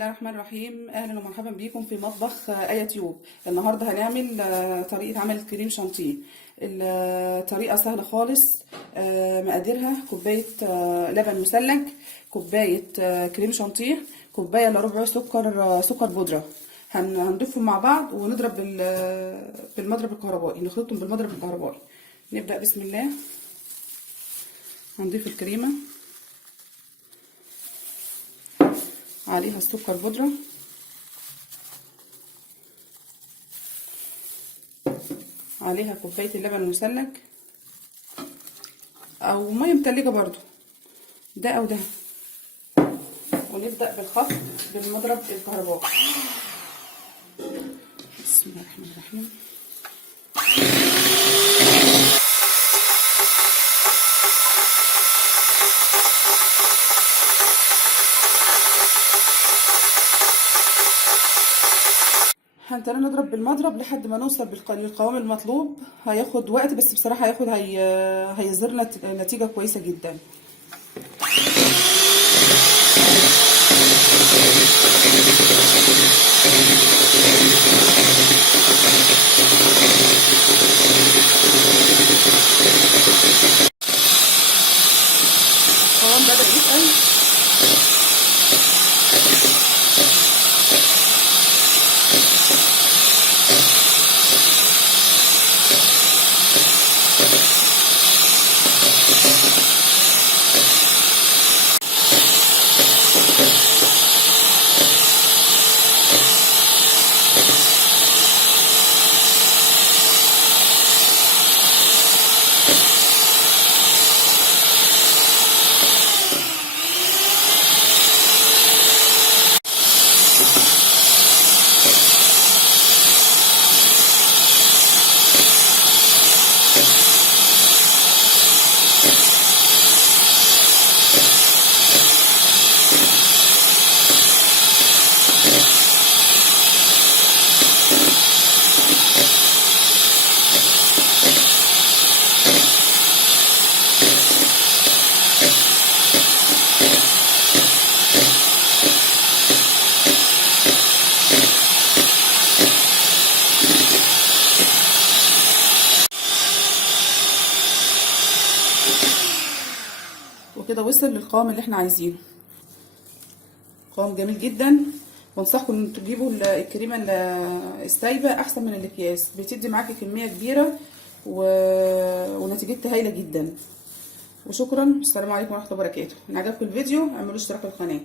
الله الرحمن الرحيم. اهلا ومرحبا بيكم في مطبخ آية تيوب. النهارده هنعمل طريقه عمل كريم شانتيه. الطريقه سهله خالص. مقاديرها: كوبايه لبن مثلج، كوبايه كريم شانتيه، كوبايه الا ربع سكر بودره. هنضيفهم مع بعض ونضرب بالمضرب الكهربائي، نخلطهم بالمضرب الكهربائي. نبدا بسم الله. هنضيف الكريمه، عليها السكر بودرة، عليها كوباية اللبن المثلج او مية متلجة برضو، ده او ده. ونبدأ بالخفق بالمضرب الكهربائي. بسم الله الرحمن الرحيم. هنضطر نضرب بالمضرب لحد ما نوصل للقوام المطلوب. هياخد وقت بس بصراحة هيظهر لنا نتيجة كويسة جدا. القوام بدأ يتقل. وكده وصل للقوام اللي احنا عايزينه. قوام جميل جدا، وانصحكم ان تجيبوا الكريمه السايبه احسن من الاكياس، بتدي معاكي كميه كبيره ونتيجتها هايله جدا. وشكرا، السلام عليكم ورحمه الله وبركاته. ان عجبكم الفيديو اعملوا اشتراك في القناه.